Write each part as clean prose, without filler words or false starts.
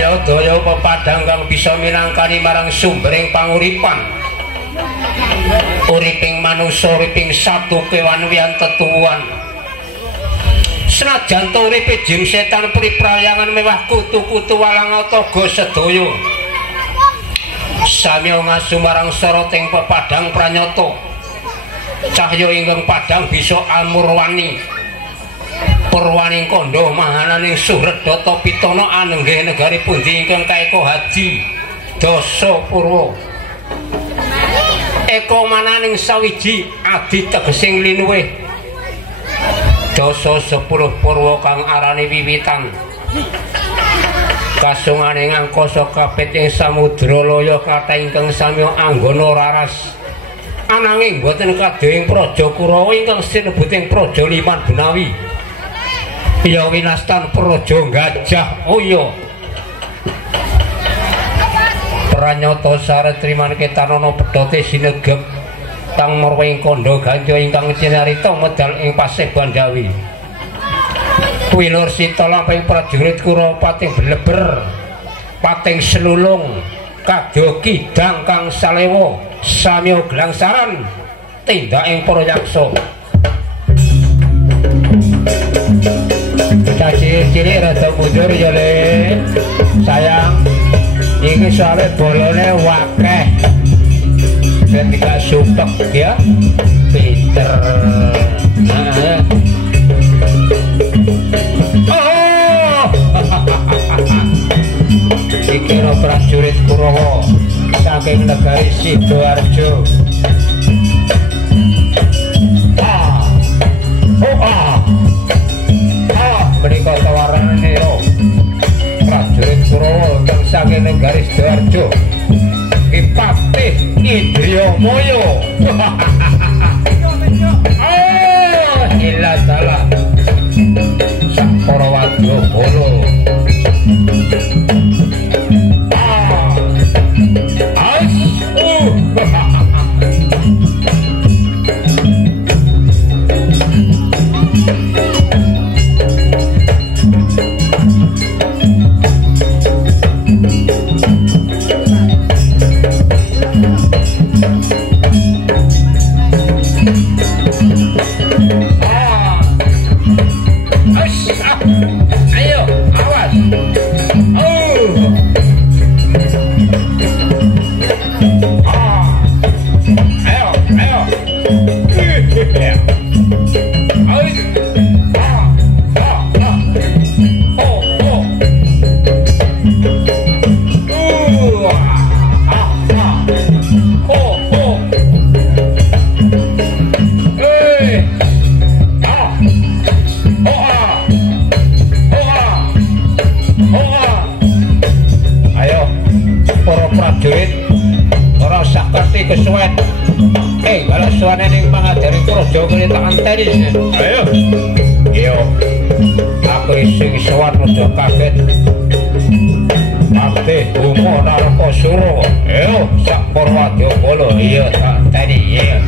ya daya pepadang kang bisa minangkani marang sumbering panguripan uriping manusa uriping satu kewan wiyan tetuwuhan senajan to uripe jin setan priprayangan mewah kutu-kutu walang ataga sedaya samya ngasu marang soroting pepadang pranyata cahya ingkang padang bisa amurwani Purwaning Kandha mahananing Suhredata Pitana anenggih negari pundi ingkang kaeka haji Dasa Purwa eko mananing sawiji adi tegesing linuwih Dasa 10 Purwa kang arane wiwitan kasunganing angkasa kapit ing samudra laya kathah ingkang samya anggana raras ananging boten kadhing praja Kurawa ingkang sinebuting praja Liman Benawi ya winastan praja Gajah Oya pranyata saretriman ketanana pedhote sinegep tang marwing kandha ganja ingkang cinarita medal ing Paseban Jawi Wilur Sita lamping prajurit Kurawa pating bleber pating selulung kadya kidang kang salewa samya glangsaran tindak ing para yaksa kita cilik rada mundur ya le sayang ini soalnya bolone wakeh ketika sumpek ya pinter oh dikira prajurit Kurawa saking negari Sidoarjo menika tawaran nira prajurit Kurawa kang saking negari Sidoarjo Patih Indriyamaya ila salah sak para wadyabala kesuwen kalau suwane ning pangajaring praja kene tak anteni ayo yo aku sing suwan aja kaget Patih Buma Narakasura ayo sak para wadyabala iya tak anteni iya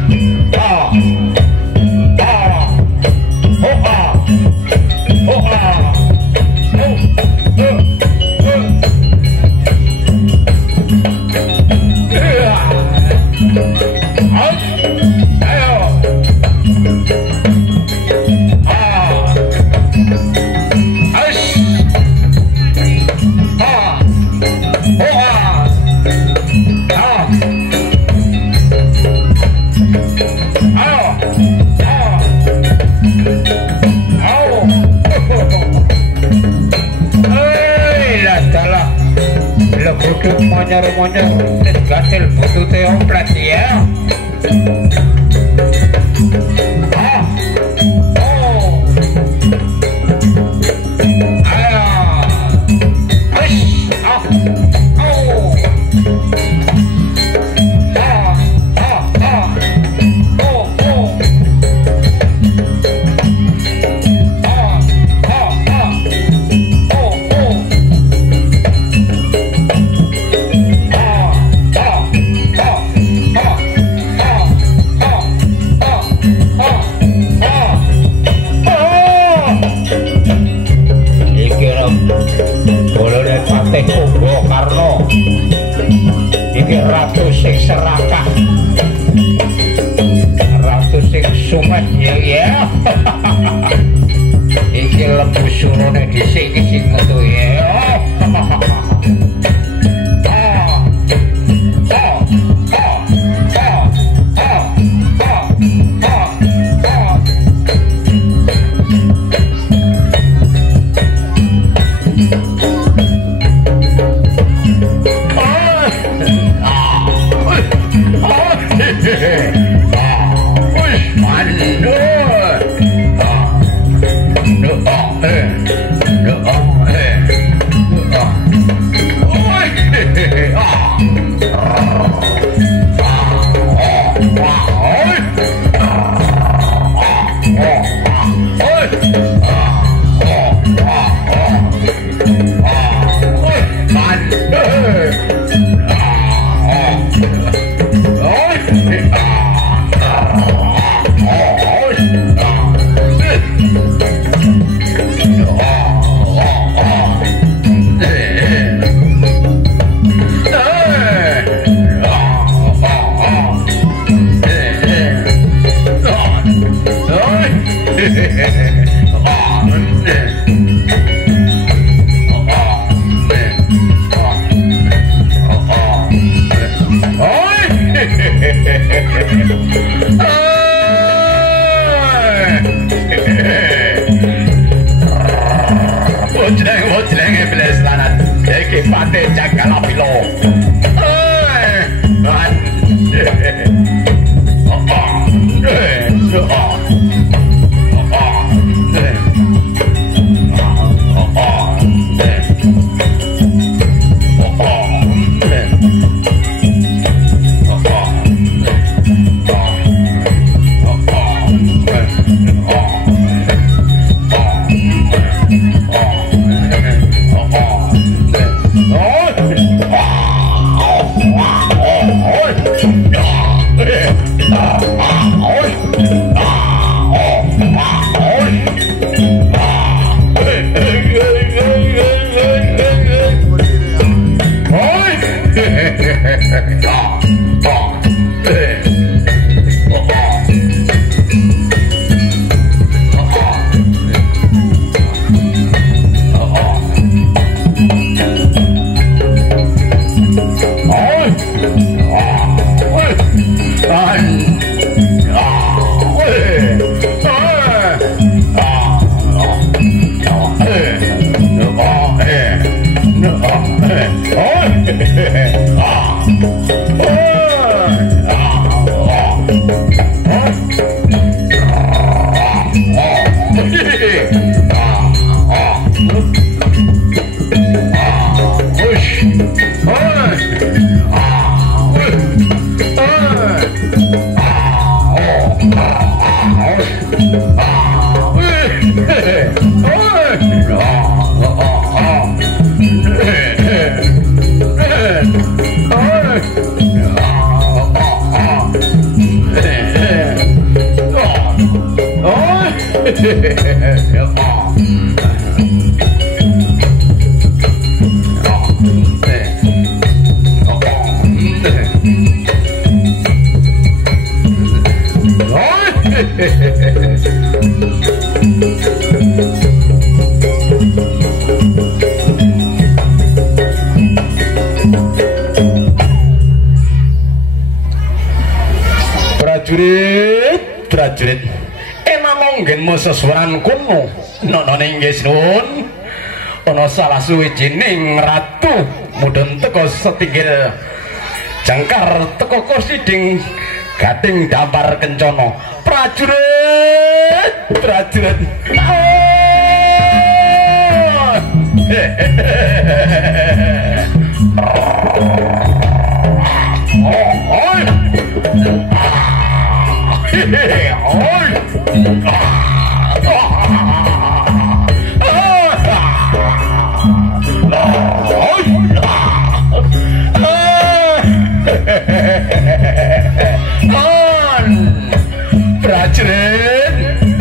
monyar-monyar gatel butute omplat ya sing serakah ratu sing sumet ya iki lembu surone dhisik iki sing metu ya prajurit enak monggen sesuran kuno nono inggih nuwun ana salah suwijining ratu mudhun teka setinggil jangkar teka kursiding gating dampar kencana prajurit prajurit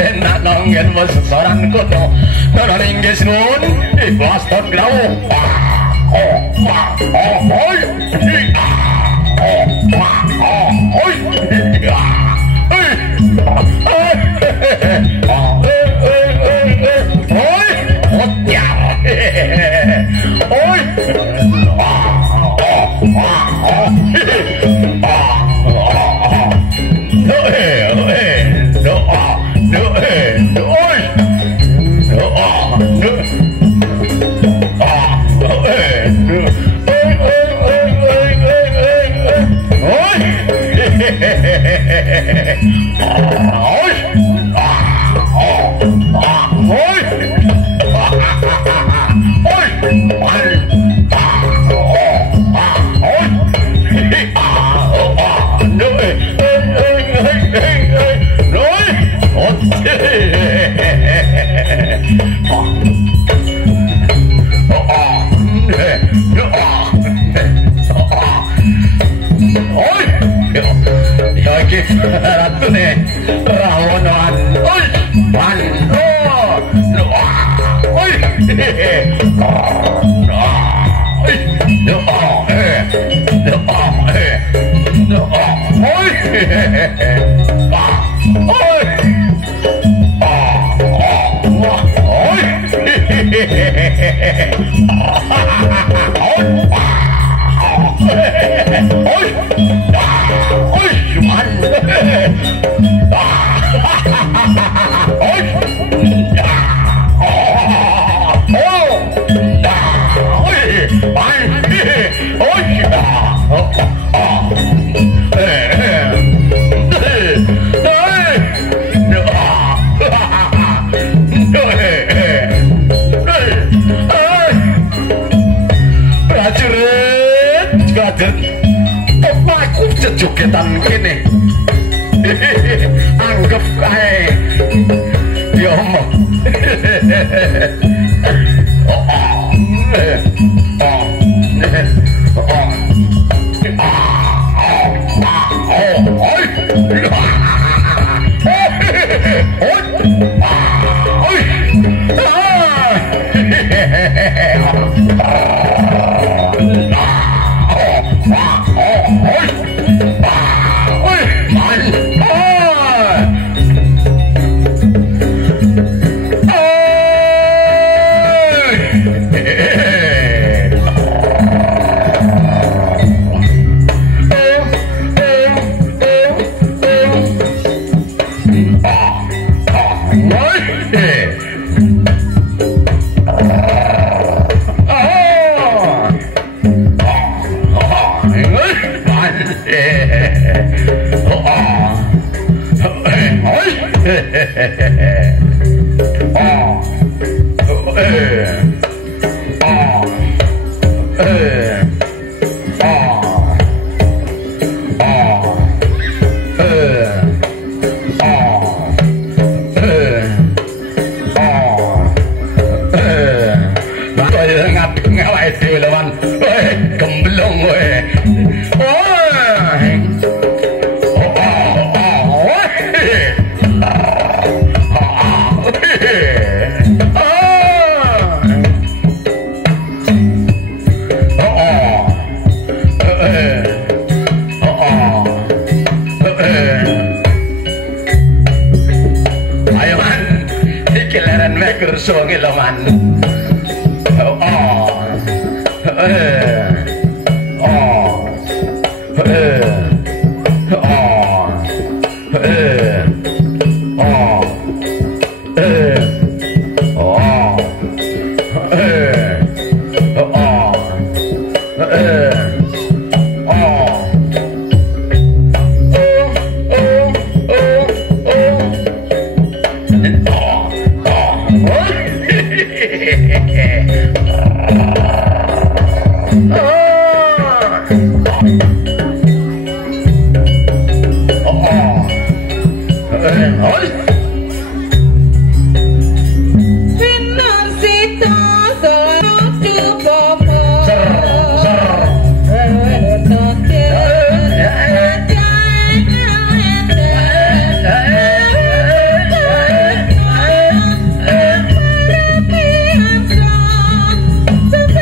enak nonggen seseorang kono nono inggih nuwun ikhlas ton grawuh Jogetan kene anggap kae ya omong kerso ngeloman Sampai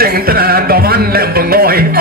Sing tenan paman lek bengoi.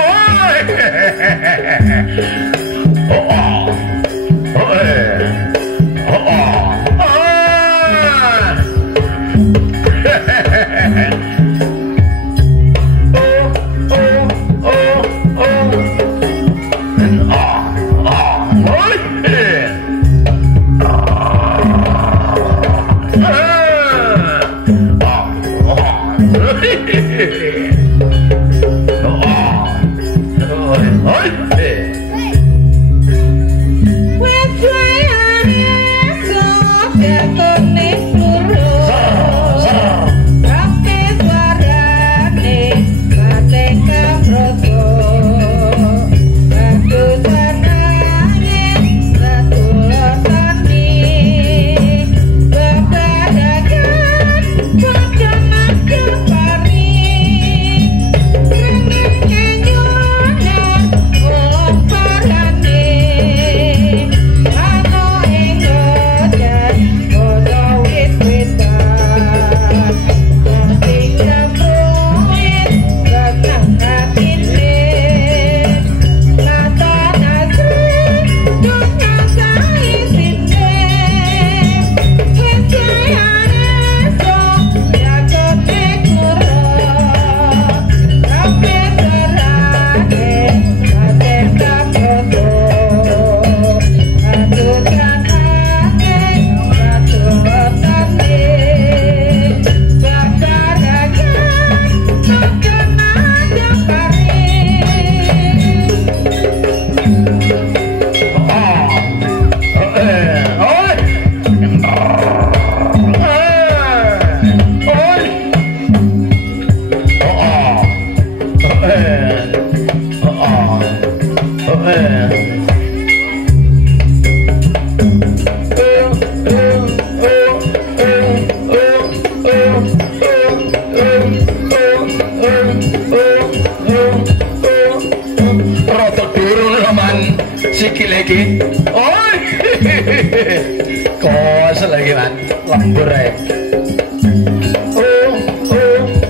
Sikil lagi. Oh. Kos lagi man. Lembur ae. Oh.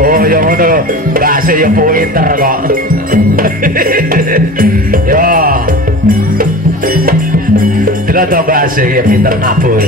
Oh, yang ngono. Kasih ya pinter kok. Ya. Tidak tahu kasih ya pinter nabur.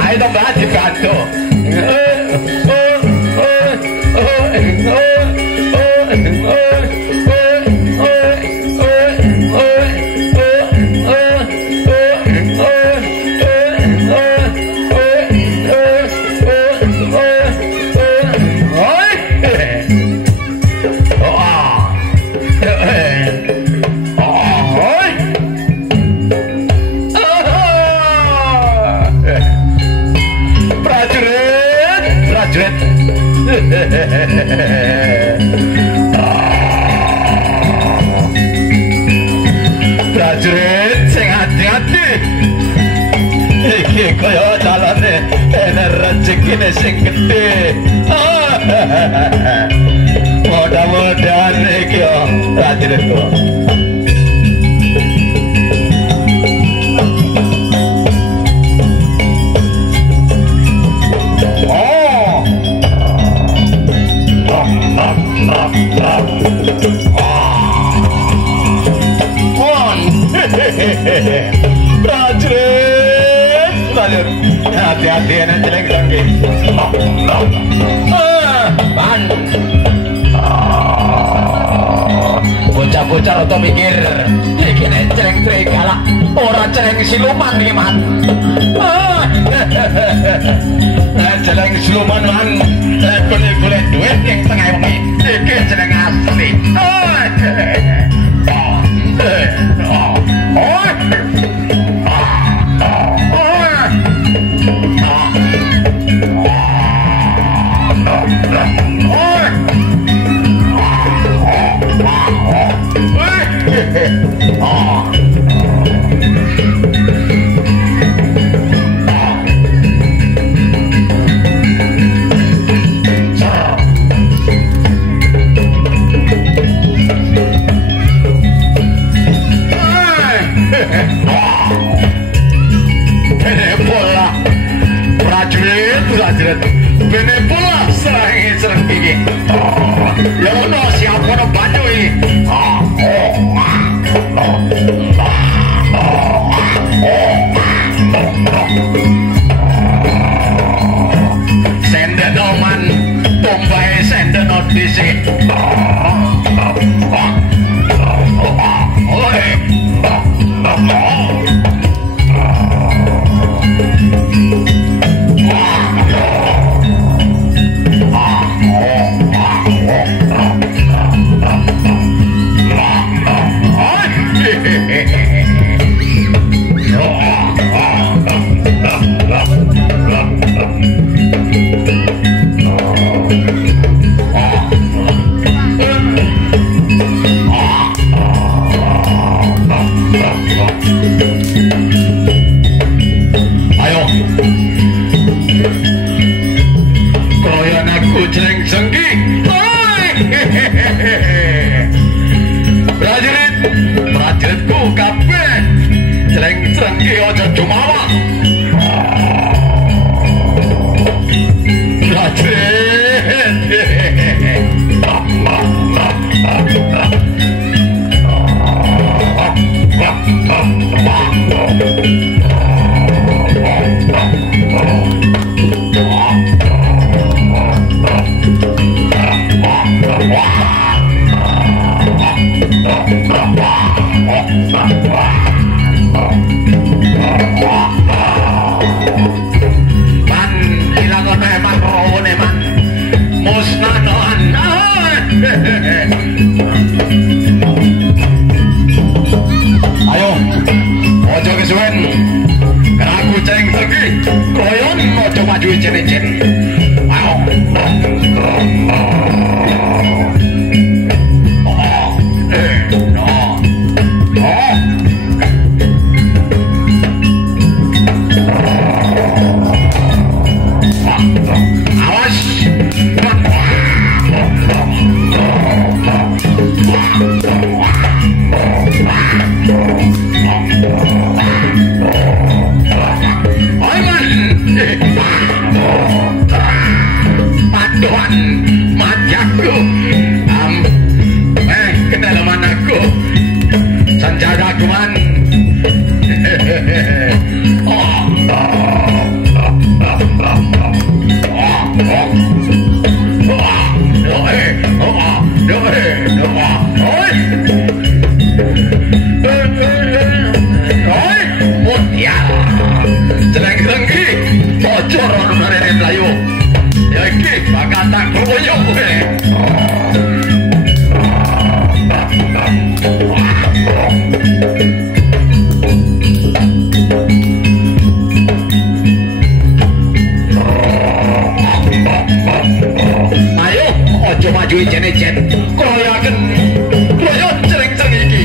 Ayo dong ganti kanto. Prajurit sing hati-hati iki kaya dalane ener rezekine sing gedhe. Mudah-mudahan iki prajuritku prajurit, hati-hati enak jelek lagi. Bocah-bocah rada mikir, iki nek jelek galak, ora jelek siluman iki man. Jelek siluman man, golek duit ning tengah wengi. Iki jelek asli. Bene pula serang gigi. Ya ono siapa no banyu iki. Senden man, tombae senden dhisik. Prajuritku kabeh jeleng-jelengke aja jumawa. Prajurit kroyon aja maju ijen-ijen. Ayo. Paduan mataku kedalaman aku sanjada kuman Jeleng-jelengki bocor orang Melayu ya iki bakal tak koyok kowe. Ayo aja maju ijen-ijen kroyaken kroyok jeleng-jeleng iki.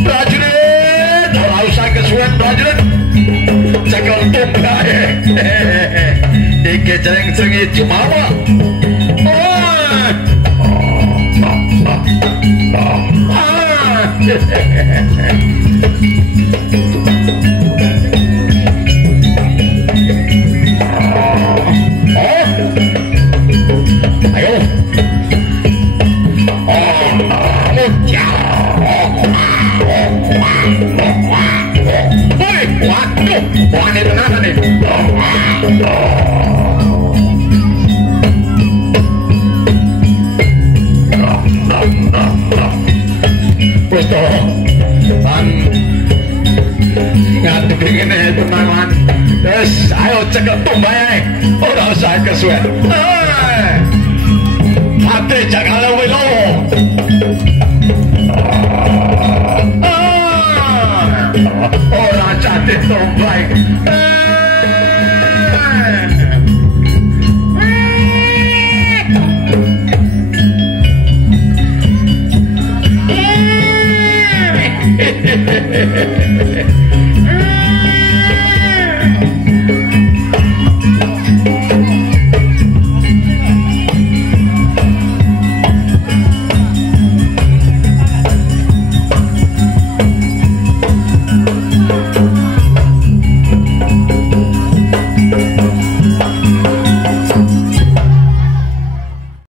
Prajurit ora usah kesuwen prajurit cekel tumbae. Iki jeleng-jeleng jumawa. Ayo. Waduh, wani tenanan nih. Wis to. Lan ngadeg ngene tenanan. Wes, ayo cekel tumbae. Ora usah kesuwen. Ate jangan welo. Ora cantik tombai.